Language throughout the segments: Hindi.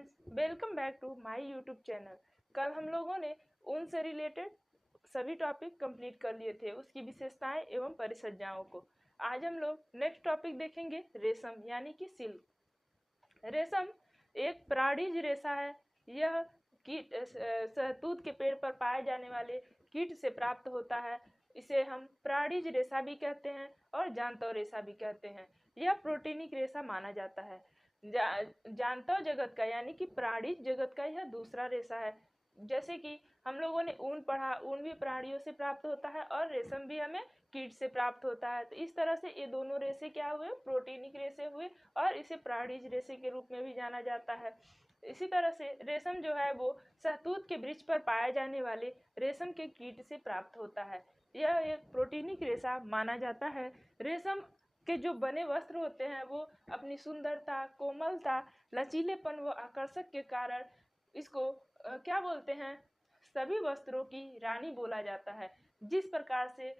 Friends, welcome back to my YouTube channel. कल हम लोगों ने ऊन से रिलेटेड सभी टॉपिक कंप्लीट कर लिए थे, उसकी विशेषताएं एवं परिसज्जाओं को। आज हम लोग नेक्स्ट टॉपिक देखेंगे, रेशम यानी कि सिल्क। रेशम एक प्राणिज रेशा है। यह कीट शहतूत के पेड़ पर पाए जाने वाले कीट से प्राप्त होता है। इसे हम प्राणिज रेशा भी कहते हैं और जांतव रेशा भी कहते हैं। यह प्रोटीनिक रेशा माना जाता है। जांतव जगत का यानी कि प्राणिज जगत का यह दूसरा रेशा है। जैसे कि हम लोगों ने ऊन पढ़ा, ऊन भी प्राणियों से प्राप्त होता है और रेशम भी हमें कीट से प्राप्त होता है। तो इस तरह से ये दोनों रेशे क्या हुए, प्रोटीनिक रेशे हुए और इसे प्राणिज रेशे के रूप में भी जाना जाता है। इसी तरह से रेशम जो है वो शहतूत के वृक्ष पर पाए जाने वाले रेशम के कीट से प्राप्त होता है। यह एक प्रोटीनिक रेशा माना जाता है। रेशम के जो बने वस्त्र होते हैं वो अपनी सुंदरता, कोमलता, लचीलेपन व आकर्षक के कारण इसको क्या बोलते हैं, सभी वस्त्रों की रानी बोला जाता है। जिस प्रकार से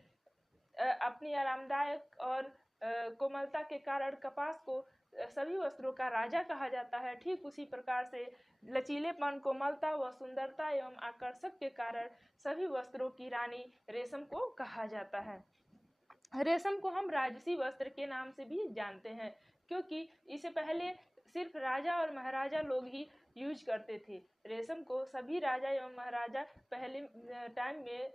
अपनी आरामदायक और कोमलता के कारण कपास को सभी वस्त्रों का राजा कहा जाता है, ठीक उसी प्रकार से लचीलेपन, कोमलता व सुंदरता एवं आकर्षक के कारण सभी वस्त्रों की रानी रेशम को कहा जाता है। रेशम को हम राजसी वस्त्र के नाम से भी जानते हैं, क्योंकि इसे पहले सिर्फ राजा और महाराजा लोग ही यूज करते थे। रेशम को सभी राजा एवं महाराजा पहले टाइम में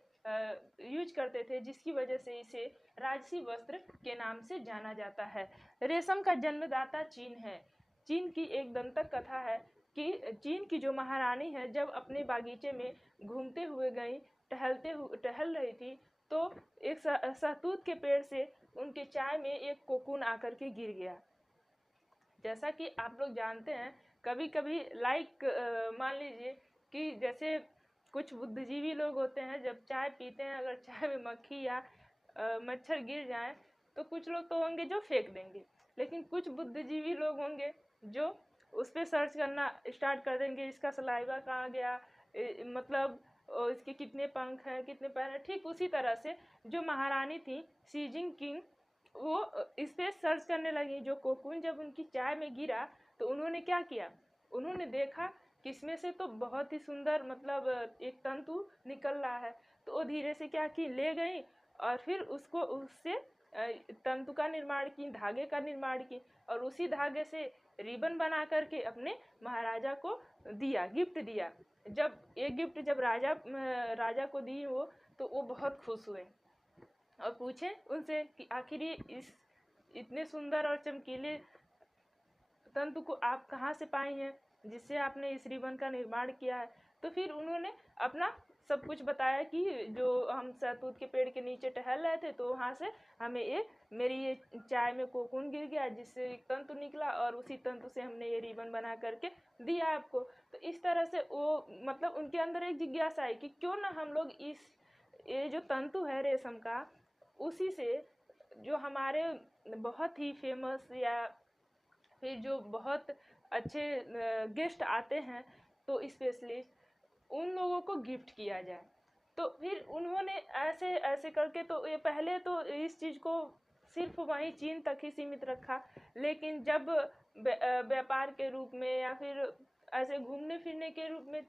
यूज करते थे, जिसकी वजह से इसे राजसी वस्त्र के नाम से जाना जाता है। रेशम का जन्मदाता चीन है। चीन की एक दंतक कथा है कि चीन की जो महारानी है, जब अपने बागीचे में घूमते हुए गई, टहल रही थी, तो एक शहतूत के पेड़ से उनके चाय में एक कोकून आकर के गिर गया। जैसा कि आप लोग जानते हैं, कभी कभी मान लीजिए कि जैसे कुछ बुद्धिजीवी लोग होते हैं, जब चाय पीते हैं, अगर चाय में मक्खी या मच्छर गिर जाए तो कुछ लोग तो होंगे जो फेंक देंगे, लेकिन कुछ बुद्धिजीवी लोग होंगे जो उस पर सर्च करना स्टार्ट कर देंगे, इसका सलाइवा कहाँ गया, मतलब इसके कितने पंख हैं, कितने पैर हैं। ठीक उसी तरह से जो महारानी थी शी जिनपिंग, वो इस पे सर्च करने लगी। जो कोकून जब उनकी चाय में गिरा तो उन्होंने क्या किया, उन्होंने देखा कि इसमें से तो बहुत ही सुंदर मतलब एक तंतु निकल रहा है। तो वो धीरे से क्या की, ले गई और फिर उससे तंतु का निर्माण की, धागे का निर्माण की, और उसी धागे से रिबन बना करके अपने महाराजा को दिया, गिफ्ट दिया। जब ये गिफ्ट जब राजा को दी वो, तो वो बहुत खुश हुए और पूछे उनसे कि आखिर ये इस इतने सुंदर और चमकीले तंतु को आप कहाँ से पाई हैं, जिससे आपने इस रिबन का निर्माण किया है। तो फिर उन्होंने अपना सब कुछ बताया कि जो हम शहतूत के पेड़ के नीचे टहल रहे थे, तो वहाँ से हमें मेरी ये चाय में कोकून गिर गया, जिससे एक तंतु निकला और उसी तंतु से हमने ये रिबन बना करके दिया आपको। तो इस तरह से वो मतलब उनके अंदर एक जिज्ञासा है कि क्यों ना हम लोग ये जो तंतु है रेशम का, उसी से जो हमारे बहुत ही फेमस या फिर जो बहुत अच्छे गेस्ट आते हैं, तो स्पेशलिस्ट, उन लोगों को गिफ्ट किया जाए। तो फिर उन्होंने ऐसे ऐसे करके, तो ये पहले तो इस चीज़ को सिर्फ वहीं चीन तक ही सीमित रखा, लेकिन जब व्यापार के रूप में या फिर ऐसे घूमने फिरने के रूप में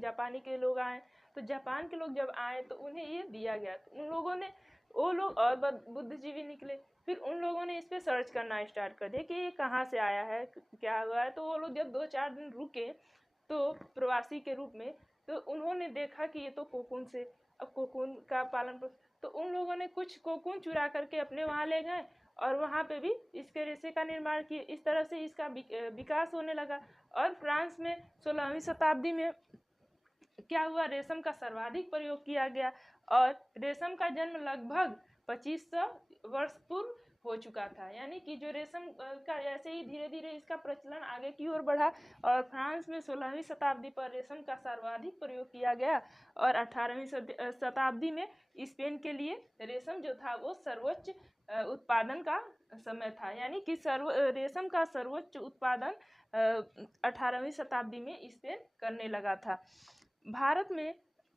जापानी के लोग आए, तो जापान के लोग जब आए तो उन्हें ये दिया गया। तो उन लोगों ने, वो लोग और बुद्धिजीवी निकले, फिर उन लोगों ने इस पे सर्च करना स्टार्ट कर दिया कि ये कहाँ से आया है, क्या हुआ है। तो वो लोग जब 2-4 दिन रुके तो प्रवासी के रूप में, तो उन्होंने देखा कि ये तो कोकून से, अब कोकून का पालन तो उन लोगों ने कुछ कोकून चुरा करके अपने वहाँ ले गए और वहाँ पे भी इसके रेशे का निर्माण किए। इस तरह से इसका विकास होने लगा। और फ्रांस में 16वीं शताब्दी में क्या हुआ, रेशम का सर्वाधिक प्रयोग किया गया और रेशम का जन्म लगभग 2500 वर्ष पूर्व हो चुका था। यानी कि जो रेशम का ऐसे ही धीरे धीरे इसका प्रचलन आगे की ओर बढ़ा और फ्रांस में 16वीं शताब्दी पर रेशम का सर्वाधिक प्रयोग किया गया और 18वीं शताब्दी में स्पेन के लिए रेशम जो था वो सर्वोच्च उत्पादन का समय था। यानी कि रेशम का सर्वोच्च उत्पादन 18वीं शताब्दी में स्पेन करने लगा था। भारत में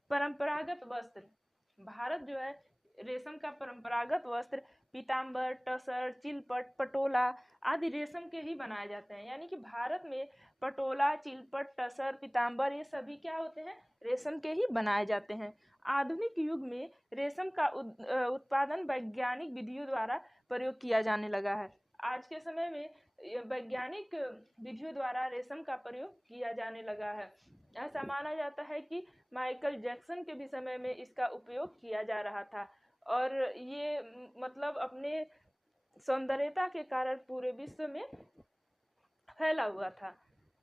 परंपरागत वस्त्र, भारत जो है रेशम का परंपरागत वस्त्र पीताम्बर, टसर, चिलपट, पटोला आदि रेशम के ही बनाए जाते हैं। यानी कि भारत में पटोला, चिलपट, टसर, पीताम्बर ये सभी क्या होते हैं, रेशम के ही बनाए जाते हैं। आधुनिक युग में रेशम का उत्पादन वैज्ञानिक विधियों द्वारा प्रयोग किया जाने लगा है। आज के समय में वैज्ञानिक विधियों द्वारा रेशम का प्रयोग किया जाने लगा है। ऐसा माना जाता है कि माइकल जैक्सन के भी समय में इसका उपयोग किया जा रहा था और ये मतलब अपने सौंदर्यता के कारण पूरे विश्व में फैला हुआ था।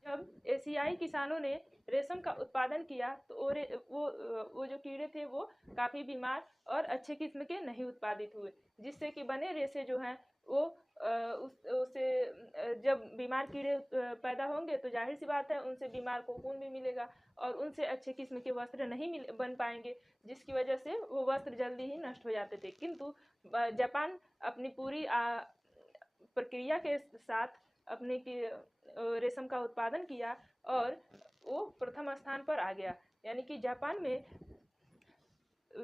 जब एशियाई किसानों ने रेशम का उत्पादन किया तो वो जो कीड़े थे वो काफ़ी बीमार और अच्छे किस्म के नहीं उत्पादित हुए, जिससे कि बने रेशे जो हैं वो उसे जब बीमार कीड़े पैदा होंगे तो जाहिर सी बात है उनसे बीमार को खून भी मिलेगा और उनसे अच्छे किस्म के वस्त्र नहीं बन पाएंगे, जिसकी वजह से वो वस्त्र जल्दी ही नष्ट हो जाते थे। किंतु जापान अपनी पूरी प्रक्रिया के साथ अपने रेशम का उत्पादन किया और वो प्रथम स्थान पर आ गया। यानी कि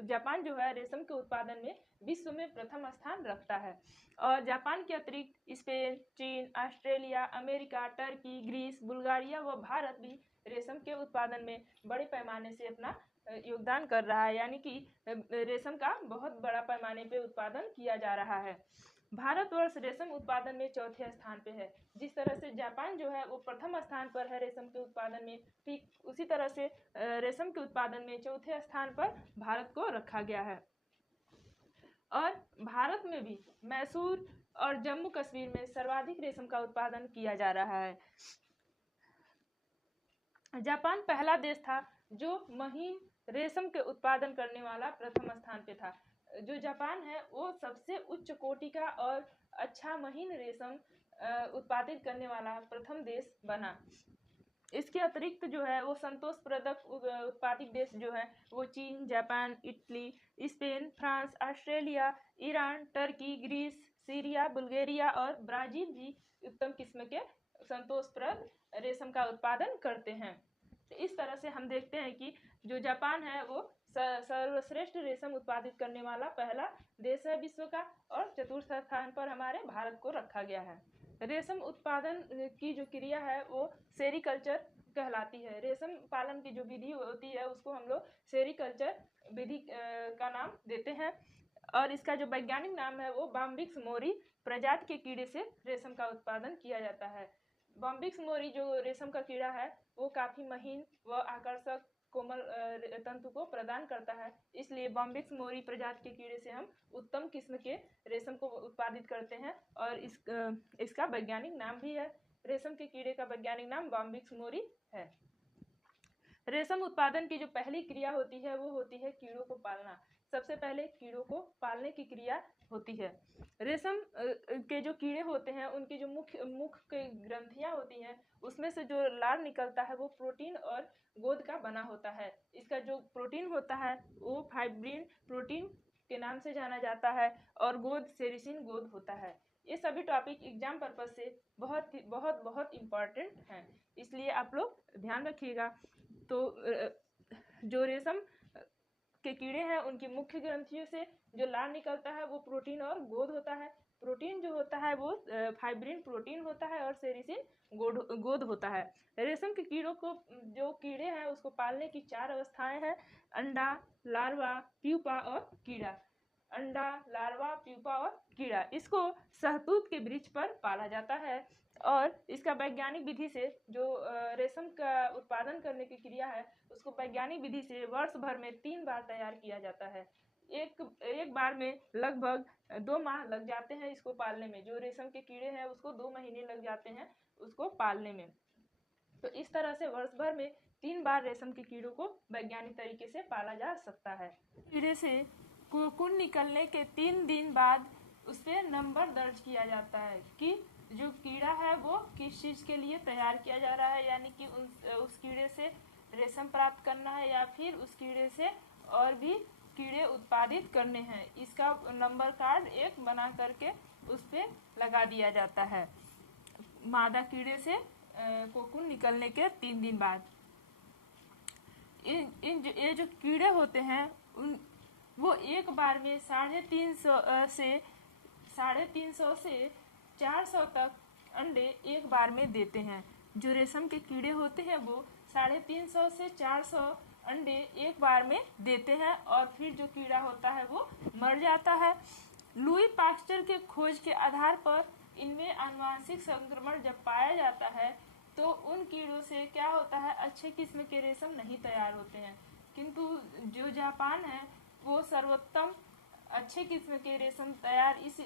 जापान जो है रेशम के उत्पादन में विश्व में प्रथम स्थान रखता है। और जापान के अतिरिक्त स्पेन, चीन, Australia, America, Turkey, Greece, Bulgaria व भारत भी रेशम के उत्पादन में बड़े पैमाने से अपना योगदान कर रहा है। यानी कि रेशम का बहुत बड़ा पैमाने पे उत्पादन किया जा रहा है। भारतवर्ष रेशम उत्पादन में चौथे स्थान पे है। जिस तरह से जापान जो है वो प्रथम स्थान पर है रेशम के उत्पादन में, ठीक उसी तरह से रेशम के उत्पादन में चौथे स्थान पर भारत को रखा गया है। और भारत में भी मैसूर और जम्मू कश्मीर में सर्वाधिक रेशम का उत्पादन किया जा रहा है। जापान पहला देश था जो महीन रेशम के उत्पादन करने वाला प्रथम स्थान पे था। जो जापान है वो सबसे उच्च कोटि का और अच्छा महीन रेशम उत्पादित करने वाला प्रथम देश बना। इसके अतिरिक्त जो है वो संतोषप्रदक उत्पादित देश जो है वो चीन, Japan, Italy, Spain, France, Australia, Iran, Turkey, Greece, Syria, Bulgaria और ब्राज़ील भी उत्तम किस्म के संतोषप्रद रेशम का उत्पादन करते हैं। तो इस तरह से हम देखते हैं कि जो जापान है वो सर्वश्रेष्ठ रेशम उत्पादित करने वाला पहला देश है विश्व का और चतुर्थ स्थान पर हमारे भारत को रखा गया है। रेशम उत्पादन की जो क्रिया है वो सेरीकल्चर कहलाती है। रेशम पालन की जो विधि होती है उसको हम लोग सेरीकल्चर विधि का नाम देते हैं और इसका जो वैज्ञानिक नाम है वो बॉम्बिक्स मोरी प्रजाति के कीड़े से रेशम का उत्पादन किया जाता है। बॉम्बिक्स मोरी जो रेशम का कीड़ा है वो काफ़ी महीन व आकर्षक कोमल तंतु को प्रदान करता है, इसलिए बॉम्बिक्स मोरी प्रजाति के कीड़े से हम उत्तम किस्म के रेशम को उत्पादित करते हैं और इसका वैज्ञानिक नाम भी है। रेशम के कीड़े का वैज्ञानिक नाम बॉम्बिक्स मोरी है। रेशम उत्पादन की जो पहली क्रिया होती है वो होती है कीड़ों को पालना। सबसे पहले कीड़ों को पालने की क्रिया होती है। रेशम के जो कीड़े होते हैं उनकी जो मुख के ग्रंथियां होती हैं उसमें से जो लार निकलता है वो प्रोटीन और गोंद का बना होता है। इसका जो प्रोटीन होता है वो फाइब्रिन प्रोटीन के नाम से जाना जाता है और गोंद सेरिसिन गोंद होता है। ये सभी टॉपिक एग्जाम पर्पज से बहुत इम्पॉर्टेंट हैं, इसलिए आप लोग ध्यान रखिएगा। तो जो रेशम के कीड़े हैं उनकी मुख्य ग्रंथियों से जो लार निकलता है वो प्रोटीन और गोंद होता है। प्रोटीन जो होता है वो फाइब्रिन प्रोटीन होता है और सेरिसिन गोंद होता है। रेशम के कीड़ों को जो कीड़े हैं उसको पालने की 4 अवस्थाएं हैं: अंडा, लार्वा, प्यूपा और कीड़ा। अंडा, लार्वा, प्यूपा और कीड़ा। इसको शहतूत के वृक्ष पर पाला जाता है और इसका वैज्ञानिक विधि से जो रेशम का उत्पादन करने की क्रिया है उसको वैज्ञानिक विधि से वर्ष भर में 3 बार तैयार किया जाता है। एक बार में लगभग 2 माह लग जाते हैं इसको पालने में। जो रेशम के कीड़े हैं उसको 2 महीने लग जाते हैं उसको पालने में। तो इस तरह से वर्ष भर में 3 बार रेशम के कीड़ों को वैज्ञानिक तरीके से पाला जा सकता है। कीड़े से कोकून निकलने के 3 दिन बाद उस पर नंबर दर्ज किया जाता है कि जो कीड़ा है वो किस चीज़ के लिए तैयार किया जा रहा है, यानी कि उस कीड़े से रेशम प्राप्त करना है या फिर उस कीड़े से और भी कीड़े उत्पादित करने हैं। इसका नंबर कार्ड एक बना करके उस पर लगा दिया जाता है मादा कीड़े से कोकून निकलने के 3 दिन बाद। ये जो कीड़े होते हैं वो एक बार में 350 से 350 से 400 तक अंडे एक बार में देते हैं। जो रेशम के कीड़े होते हैं वो 350 से 400 अंडे एक बार में देते हैं और फिर जो कीड़ा होता है वो मर जाता है। लुई पास्चर के खोज के आधार पर इनमें आनुवंशिक संक्रमण जब पाया जाता है तो उन कीड़ों से क्या होता है, अच्छे किस्म के रेशम नहीं तैयार होते हैं। किंतु जो जापान है वो सर्वोत्तम अच्छे किस्म के रेशम तैयार इसी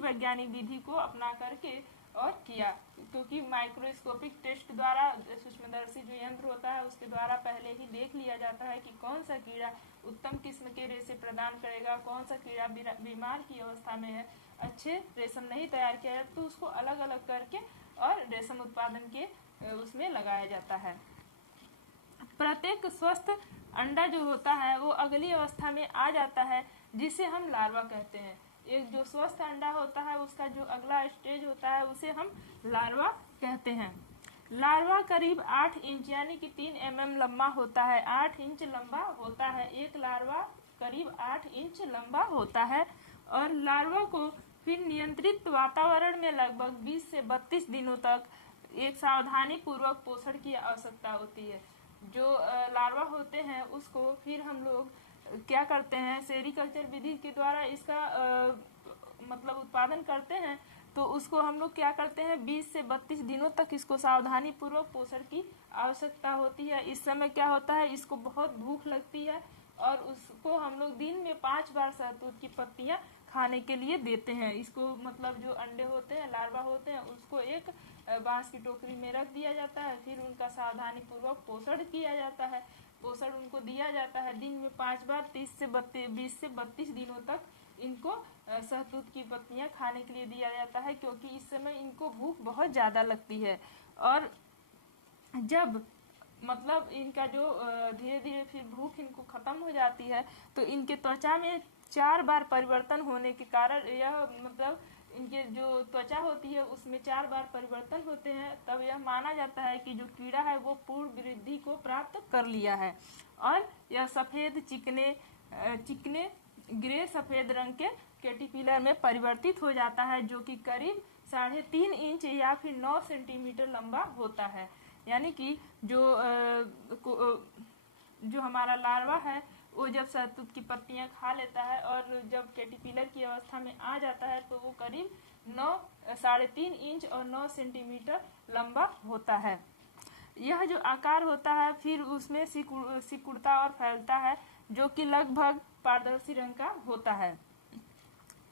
वैज्ञानिक विधि को अपना करके और किया, क्योंकि माइक्रोस्कोपिक टेस्ट द्वारा सूक्ष्मदर्शी जो यंत्र होता है उसके द्वारा पहले ही देख लिया जाता है कि कौन सा कीड़ा उत्तम किस्म के रेशे प्रदान करेगा, कौन सा कीड़ा बीमार की अवस्था में है, अच्छे रेशम नहीं तैयार किया है, तो उसको अलग अलग करके और रेशम उत्पादन के उसमें लगाया जाता है। प्रत्येक स्वस्थ अंडा जो होता है वो अगली अवस्था में आ जाता है जिसे हम लार्वा कहते हैं। एक जो स्वस्थ अंडा होता है उसका जो अगला स्टेज होता है उसे हम लार्वा कहते हैं। लार्वा करीब 8 इंच यानी कि 3 mm लंबा होता है। 8 इंच लंबा होता है एक लार्वा, करीब 8 इंच लंबा होता है। और लार्वा को फिर नियंत्रित वातावरण में लगभग 20 से 32 दिनों तक एक सावधानी पूर्वक पोषण की आवश्यकता होती है। जो लार्वा होते हैं उसको फिर हम लोग क्या करते हैं, सेरीकल्चर विधि के द्वारा इसका मतलब उत्पादन करते हैं, तो उसको हम लोग क्या करते हैं 20 से 32 दिनों तक इसको सावधानी पूर्वक पोषण की आवश्यकता होती है। इस समय क्या होता है, इसको बहुत भूख लगती है और उसको हम लोग दिन में 5 बार शहतूत की पत्तियां खाने के लिए देते हैं। इसको मतलब जो अंडे होते हैं, लार्वा होते हैं, उसको एक बांस की टोकरी में रख दिया जाता है, फिर उनका सावधानी पूर्वक पोषण किया जाता है। पोषण उनको दिया जाता है दिन में 5 बार, 20 से 32 दिनों तक इनको शहतूत की पत्तियां खाने के लिए दिया जाता है, क्योंकि इस समय इनको भूख बहुत ज़्यादा लगती है। और जब मतलब इनका जो धीरे धीरे फिर भूख इनको खत्म हो जाती है तो इनके त्वचा में 4 बार परिवर्तन होने के कारण यह मतलब इनके जो त्वचा होती है उसमें 4 बार परिवर्तन होते हैं, तब यह माना जाता है कि जो कीड़ा है वो पूर्ण वृद्धि को प्राप्त कर लिया है और यह सफ़ेद चिकने ग्रे सफ़ेद रंग के कैटरपिलर में परिवर्तित हो जाता है, जो कि करीब 3.5 इंच या फिर 9 सेंटीमीटर लंबा होता है। यानी कि जो हमारा लार्वा है वो जब शहतूत की पत्तियां खा लेता है और जब कैटरपिलर की अवस्था में आ जाता है तो वो करीब 3.5 इंच और 9 सेंटीमीटर लंबा होता है। यह जो आकार होता है फिर उसमें सिकुड़ता और फैलता है, जो कि लगभग पारदर्शी रंग का होता है।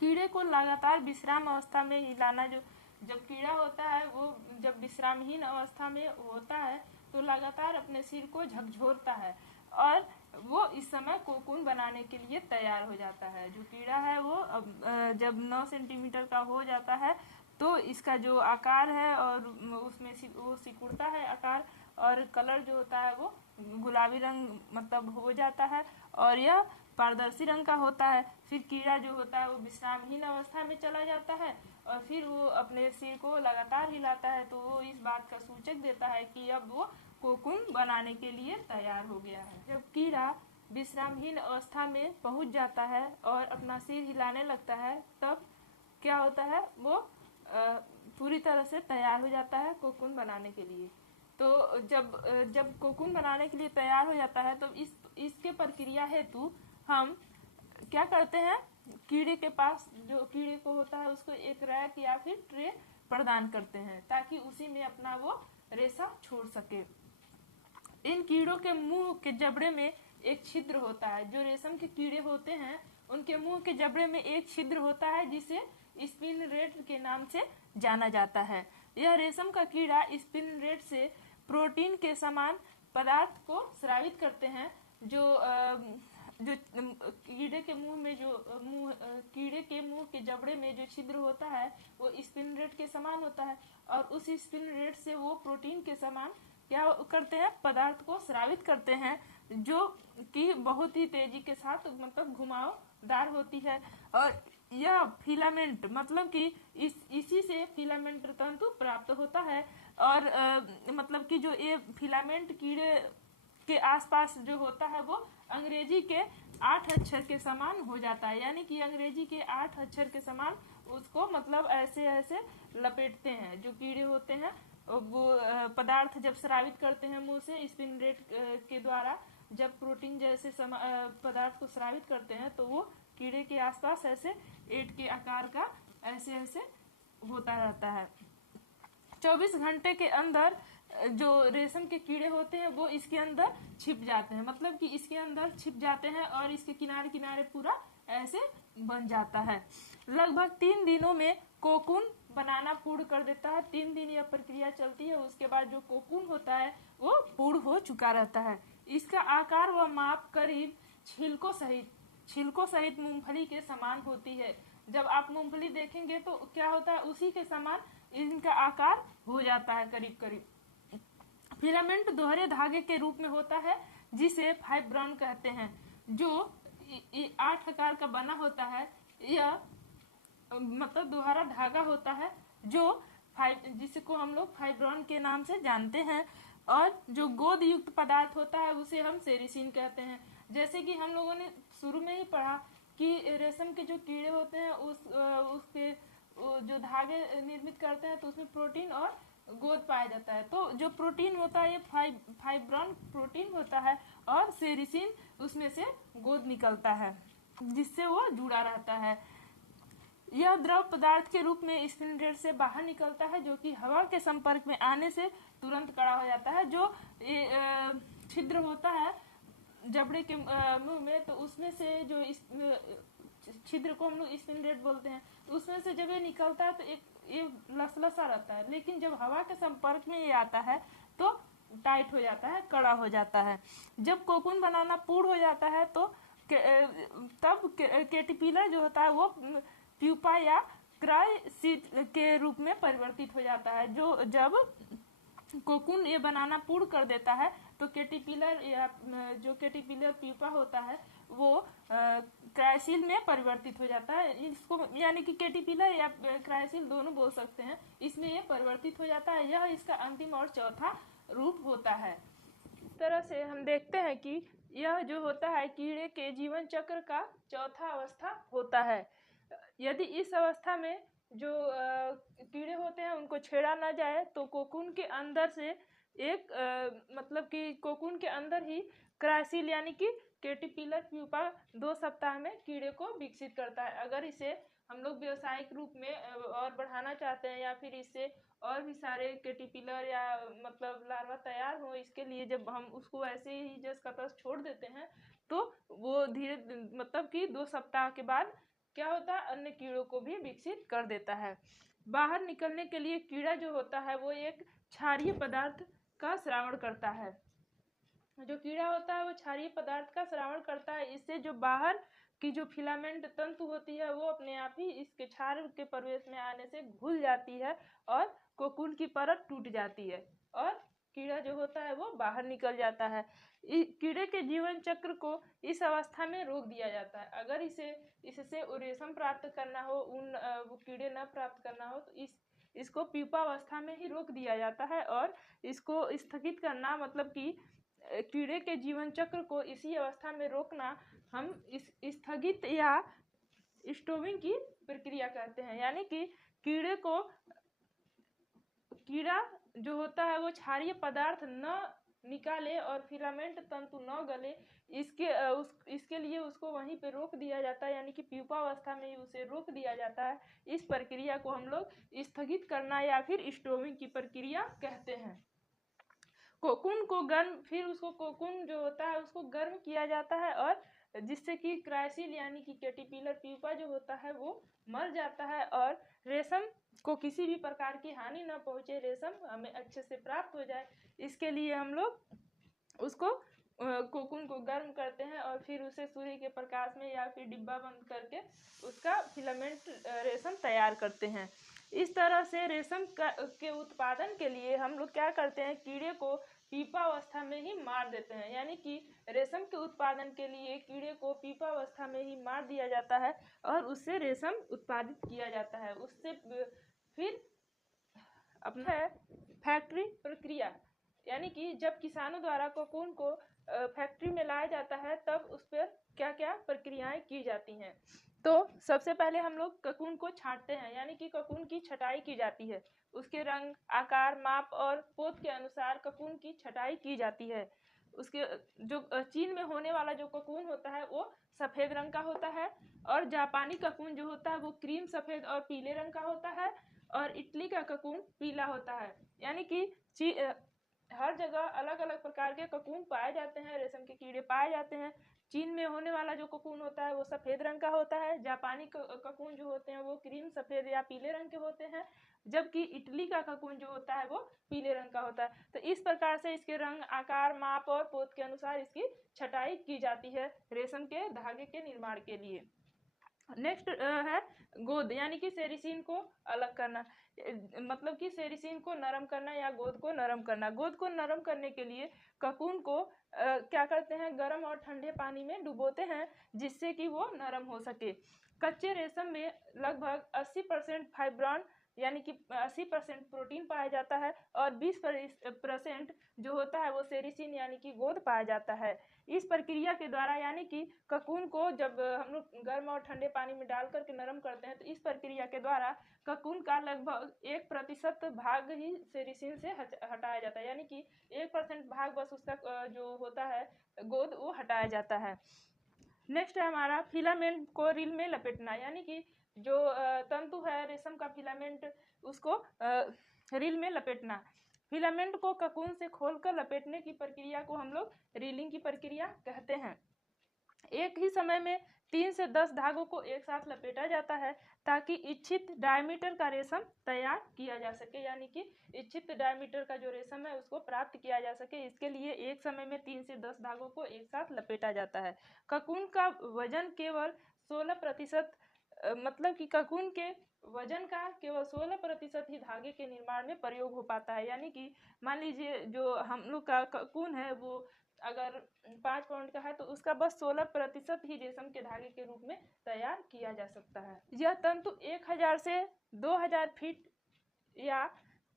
कीड़े को लगातार विश्राम अवस्था में हिलाना, जब कीड़ा होता है वो जब विश्रामहीन अवस्था में होता है तो लगातार अपने सिर को झकझोरता है और वो इस समय कोकून बनाने के लिए तैयार हो जाता है। जो कीड़ा है वो जब 9 सेंटीमीटर का हो जाता है तो इसका जो आकार है और उसमें वो सिकुड़ता है आकार, और कलर जो होता है वो गुलाबी रंग मतलब हो जाता है और यह पारदर्शी रंग का होता है। फिर कीड़ा जो होता है वो विश्रामहीन अवस्था में चला जाता है और फिर वो अपने सिर को लगातार हिलाता है, तो वो इस बात का सूचक देता है कि अब वो कोकून बनाने के लिए तैयार हो गया है। जब कीड़ा विश्रामहीन अवस्था में पहुंच जाता है और अपना सिर हिलाने लगता है तब क्या होता है, वो पूरी तरह से तैयार हो जाता है कोकून बनाने के लिए। तो जब कोकून बनाने के लिए तैयार हो जाता है तो इसके प्रक्रिया हेतु हम क्या करते हैं, कीड़े के पास जो कीड़े को होता है उसको एक रैक या फिर ट्रे प्रदान करते हैं ताकि उसी में अपना वो रेशा छोड़ सके। इन कीड़ों के मुंह के जबड़े में एक छिद्र होता है। जो रेशम के कीड़े होते हैं उनके मुंह के जबड़े में एक छिद्र होता है जिसे स्पिनरेट के नाम से जाना जाता है। यह रेशम का कीड़ा स्पिनरेट से प्रोटीन के समान पदार्थ को स्रावित करते हैं। जो कीड़े के मुंह में कीड़े के मुंह के जबड़े में जो छिद्र होता है वो स्पिनरेट के समान होता है और उस स्पिनरेट से वो प्रोटीन के समान क्या करते हैं, पदार्थ को स्रावित करते हैं, जो कि बहुत ही तेजी के साथ मतलब घुमावदार होती है। और यह फिलामेंट मतलब कि इसी से फिलामेंट तंतु प्राप्त होता है और मतलब कि जो ये फिलामेंट कीड़े के आसपास जो होता है वो अंग्रेजी के 8 अक्षर के समान हो जाता है, यानी कि अंग्रेजी के 8 अक्षर के समान उसको मतलब ऐसे ऐसे लपेटते हैं। जो कीड़े होते हैं वो पदार्थ जब स्रावित करते हैं मुंह से स्पिन रेट के द्वारा, जब प्रोटीन जैसे पदार्थ को स्रावित करते हैं तो वो कीड़े के आसपास ऐसे 8 के आकार का ऐसे ऐसे होता रहता है। 24 घंटे के अंदर जो रेशम के कीड़े होते हैं वो इसके अंदर छिप जाते हैं, मतलब कि इसके अंदर छिप जाते हैं और इसके किनारे किनारे पूरा ऐसे बन जाता है। लगभग 3 दिनों में कोकून बनाना पूर्ण कर देता है। 3 दिन यह प्रक्रिया चलती है, उसके बाद जो कोकून होता है वो पूर्ण हो चुका रहता है। इसका आकार व माप करीब छिलकों सहित मूंगफली के समान होती है। जब आप मूंगफली देखेंगे तो क्या होता है, उसी के समान इनका आकार हो जाता है करीब करीब। फिलामेंट दोहरे धागे के रूप में होता है जिसे फाइब्रॉन कहते हैं, जो 8 आकार का बना होता है। यह मतलब दोहरा धागा होता है जिसको हम लोग फाइब्रॉन के नाम से जानते हैं। और जो गोद युक्त पदार्थ होता है उसे हम सेरिसिन कहते हैं। जैसे कि हम लोगों ने शुरू में ही पढ़ा कि रेशम के जो कीड़े होते हैं उसके जो धागे निर्मित करते हैं तो उसमें प्रोटीन और गोद पाया जाता है। तो जो प्रोटीन होता है ये फाइब्रॉन प्रोटीन होता है और सेरिसिन उसमें से गोद निकलता है जिससे वो जुड़ा रहता है। यह द्रव पदार्थ के रूप में स्पिंडल से बाहर निकलता है, जो कि हवा के संपर्क में आने से तुरंत कड़ा हो जाता है। जो छिद्र होता है जबड़े के मुंह में, तो उसमें से जो छिद्र को हम लोग स्पिंडल बोलते हैं, तो उसमें से जब ये निकलता है तो ये लसलसा रहता है, लेकिन जब हवा के संपर्क में ये आता है तो टाइट हो जाता है, कड़ा हो जाता है। जब कोकून बनाना पूर्ण हो जाता है तो तब कैटरपिलर जो होता है वो प्यूपा या क्राइसिड के रूप में परिवर्तित हो जाता है। जब कोकून ये बनाना पूर्ण कर देता है तो कैटरपिलर या जो कैटरपिलर प्यूपा होता है वो क्राइसिल में परिवर्तित हो जाता है। इसको यानी कि कैटरपिलर या क्राइसिल दोनों बोल सकते हैं, इसमें ये परिवर्तित हो जाता है। यह इसका अंतिम और चौथा रूप होता है। इस तरह से हम देखते हैं कि यह जो होता है कीड़े के जीवन चक्र का चौथा अवस्था होता है। यदि इस अवस्था में जो कीड़े होते हैं उनको छेड़ा ना जाए तो कोकून के अंदर से मतलब कि कोकून के अंदर ही क्राइसिल यानी कि कैटरपिलर प्यूपा 2 सप्ताह में कीड़े को विकसित करता है। अगर इसे हम लोग व्यावसायिक रूप में और बढ़ाना चाहते हैं या फिर इससे और भी सारे कैटरपिलर या मतलब लार्वा तैयार हो, इसके लिए जब हम उसको ऐसे ही जस का तस छोड़ देते हैं तो वो धीरे मतलब कि 2 सप्ताह के बाद क्या होता है, अन्य कीड़ों को भी विकसित कर देता है। बाहर निकलने के लिए कीड़ा जो होता है वो एक क्षारीय पदार्थ का स्रावण करता है। जो कीड़ा होता है वो क्षारीय पदार्थ का स्रावण करता है। इससे जो बाहर की जो फिलामेंट तंतु होती है वो अपने आप ही इसके क्षार के प्रवेश में आने से घुल जाती है और कोकून की परत टूट जाती है और कीड़ा जो होता है वो बाहर निकल जाता है। कीड़े के जीवन चक्र को इस अवस्था में रोक दिया जाता है। अगर इससे रेशम प्राप्त करना हो, वो कीड़े न प्राप्त करना हो तो इसको प्यूपा अवस्था में ही रोक दिया जाता है और इसको स्थगित करना मतलब कि कीड़े के जीवन चक्र को इसी अवस्था में रोकना हम इस स्थगित या स्टोविंग की प्रक्रिया कहते हैं। यानी कि कीड़ा जो होता है वो क्षारीय पदार्थ न निकाले और फिलामेंट तंतु न गले, इसके लिए उसको वहीं पे रोक दिया जाता है, यानी कि प्यूपा अवस्था में ही उसे रोक दिया जाता है। इस प्रक्रिया को हम लोग स्थगित करना या फिर स्टोविंग की प्रक्रिया कहते हैं। कोकून को कोकून जो होता है उसको गर्म किया जाता है और जिससे कि क्राइसिल यानी कि कैटरपिलर प्यूपा जो होता है वो मर जाता है और रेशम को किसी भी प्रकार की हानि न पहुंचे, रेशम हमें अच्छे से प्राप्त हो जाए, इसके लिए हम लोग उसको कोकून को गर्म करते हैं और फिर उसे सूर्य के प्रकाश में या फिर डिब्बा बंद करके उसका फिलामेंट रेशम तैयार करते हैं। इस तरह से रेशम के उत्पादन के लिए हम लोग क्या करते हैं, कीड़े को पीपा अवस्था में ही मार देते हैं। यानी कि रेशम के उत्पादन के लिए कीड़े को पीपा अवस्था में ही मार दिया जाता है और उससे रेशम उत्पादित किया जाता है। उससे फिर अपना फैक्ट्री प्रक्रिया यानी कि जब किसानों द्वारा कोकून को फैक्ट्री में लाया जाता है तब उस पर क्या क्या प्रक्रियाएं की जाती हैं। तो सबसे पहले हम लोग कोकून को छांटते हैं, यानी कि कोकून की छटाई की जाती है। उसके रंग, आकार, माप और पोत के अनुसार कोकून की छटाई की जाती है। उसके जो चीन में होने वाला जो कोकून होता है वो सफ़ेद रंग का होता है, और जापानी कोकून जो होता है वो क्रीम सफ़ेद और पीले रंग का होता है, और इटली का कोकून पीला होता है। यानी कि हर जगह अलग अलग प्रकार के कोकून पाए जाते हैं, रेशम के कीड़े पाए जाते हैं। चीन में होने वाला जो कोकून होता है वो सफ़ेद रंग का होता है, जापानी कोकून जो होते हैं वो क्रीम सफ़ेद या पीले रंग के होते हैं, जबकि इटली का कोकून जो होता है वो पीले रंग का होता है। तो इस प्रकार से इसके रंग, आकार, माप और पोत के अनुसार इसकी छटाई की जाती है रेशम के धागे के निर्माण के लिए। नेक्स्ट है गोद, यानी कि सेरिसीन को अलग करना, मतलब कि सेरिसीन को नरम करना या गोद को नरम करना। गोद को नरम करने के लिए कोकून को क्या करते हैं, गर्म और ठंडे पानी में डुबोते हैं जिससे कि वो नरम हो सके। कच्चे रेशम में लगभग 80% फाइब्रॉन यानी कि 80% प्रोटीन पाया जाता है, और 20% जो होता है वो सेरिसीन यानी कि गोद पाया जाता है। इस प्रक्रिया के द्वारा, यानी कि कोकून को जब हम लोग गर्म और ठंडे पानी में डाल करके नरम करते हैं, तो इस प्रक्रिया के द्वारा कोकून का लगभग 1% भाग ही सेरिसीन से हटाया जाता है, यानी कि 1% भाग बस उसका जो होता है गोद वो हटाया जाता है। नेक्स्ट है हमारा फिलामेंट को रील में लपेटना, यानी कि जो तंतु है रेशम का फिलामेंट, उसको रील में लपेटना। फिलामेंट को कोकून से खोलकर लपेटने की प्रक्रिया को हम लोग रीलिंग की प्रक्रिया कहते हैं। एक ही समय में 3 से 10 धागों को एक साथ लपेटा जाता है ताकि इच्छित डायमीटर का रेशम तैयार किया जा सके, यानी कि इच्छित डायमीटर का जो रेशम है उसको प्राप्त किया जा सके। इसके लिए एक समय में 3 से 10 धागों को एक साथ लपेटा जाता है। कोकून का वजन केवल 16%, मतलब कि कोकून के वजन का केवल 16% ही धागे के निर्माण में प्रयोग हो पाता है। यानी कि मान लीजिए जो हम लोग का कोकून है वो अगर 5 पाउंड का है तो उसका बस 16% ही रेशम के धागे के रूप में तैयार किया जा सकता है। यह तंतु 1000 से 2000 फीट या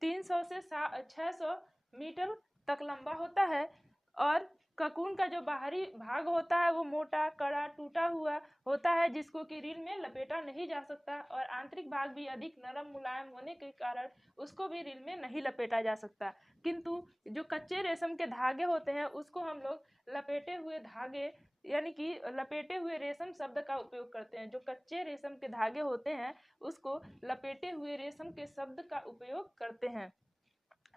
300 से 600 मीटर तक लंबा होता है, और कोकून का जो बाहरी भाग होता है वो मोटा, कड़ा, टूटा हुआ होता है जिसको कि रील में लपेटा नहीं जा सकता, और आंतरिक भाग भी अधिक नरम मुलायम होने के कारण उसको भी रील में नहीं लपेटा जा सकता। किंतु जो कच्चे रेशम के धागे होते हैं उसको हम लोग लपेटे हुए धागे यानी कि लपेटे हुए रेशम शब्द का उपयोग करते हैं। जो कच्चे रेशम के धागे होते हैं उसको लपेटे हुए रेशम के शब्द का उपयोग करते हैं।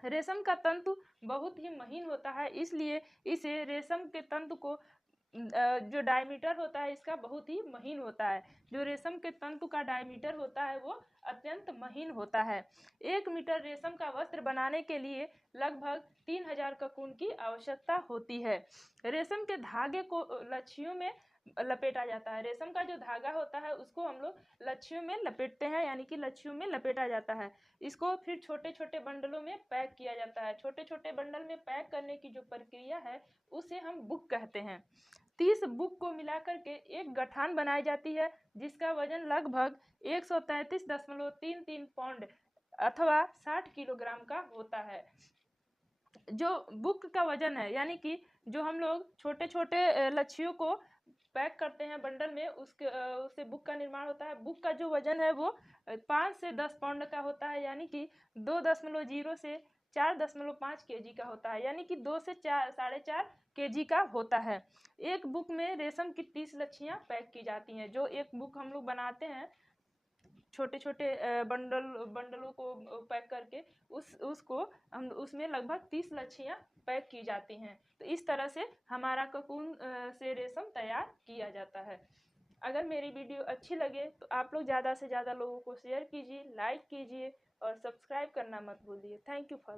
रेशम का तंतु बहुत ही महीन होता है, इसलिए इसे रेशम के तंतु को जो डायमीटर होता है इसका बहुत ही महीन होता है। जो रेशम के तंतु का डायमीटर होता है वो अत्यंत महीन होता है। 1 मीटर रेशम का वस्त्र बनाने के लिए लगभग 3000 कोकून की आवश्यकता होती है। रेशम के धागे को लच्छियों में लपेटा जाता है। रेशम का जो धागा होता है उसको हम लोग लच्छियों में लपेटते हैं, यानी कि लच्छियों में लपेटा जाता है। इसको फिर छोटे छोटे बंडलों में पैक किया जाता है। छोटे छोटे बंडल में पैक करने की जो प्रक्रिया है उसे हम बुक कहते हैं। 30 बुक को मिलाकर के एक गठान बनाई जाती है जिसका वजन लगभग 133.33 पाउंड अथवा 60 किलोग्राम का होता है। जो बुक का वजन है, यानी कि जो हम लोग छोटे छोटे लच्छियों को पैक करते हैं बंडल में, उससे बुक का निर्माण होता है। बुक का जो वजन है वो 5 से 10 पाउंड का होता है, यानी कि 2.0 से 4.5 kg का होता है, यानी कि 2 से 4.5 kg का होता है। एक बुक में रेशम की 30 लच्छियाँ पैक की जाती हैं। जो एक बुक हम लोग बनाते हैं छोटे छोटे बंडलों को पैक करके उसको हम उसमें लगभग 30 लच्छियाँ पैक की जाती हैं। तो इस तरह से हमारा कोकून से रेशम तैयार किया जाता है। अगर मेरी वीडियो अच्छी लगे तो आप लोग ज़्यादा से ज़्यादा लोगों को शेयर कीजिए, लाइक कीजिए और सब्सक्राइब करना मत भूलिए। Thank you for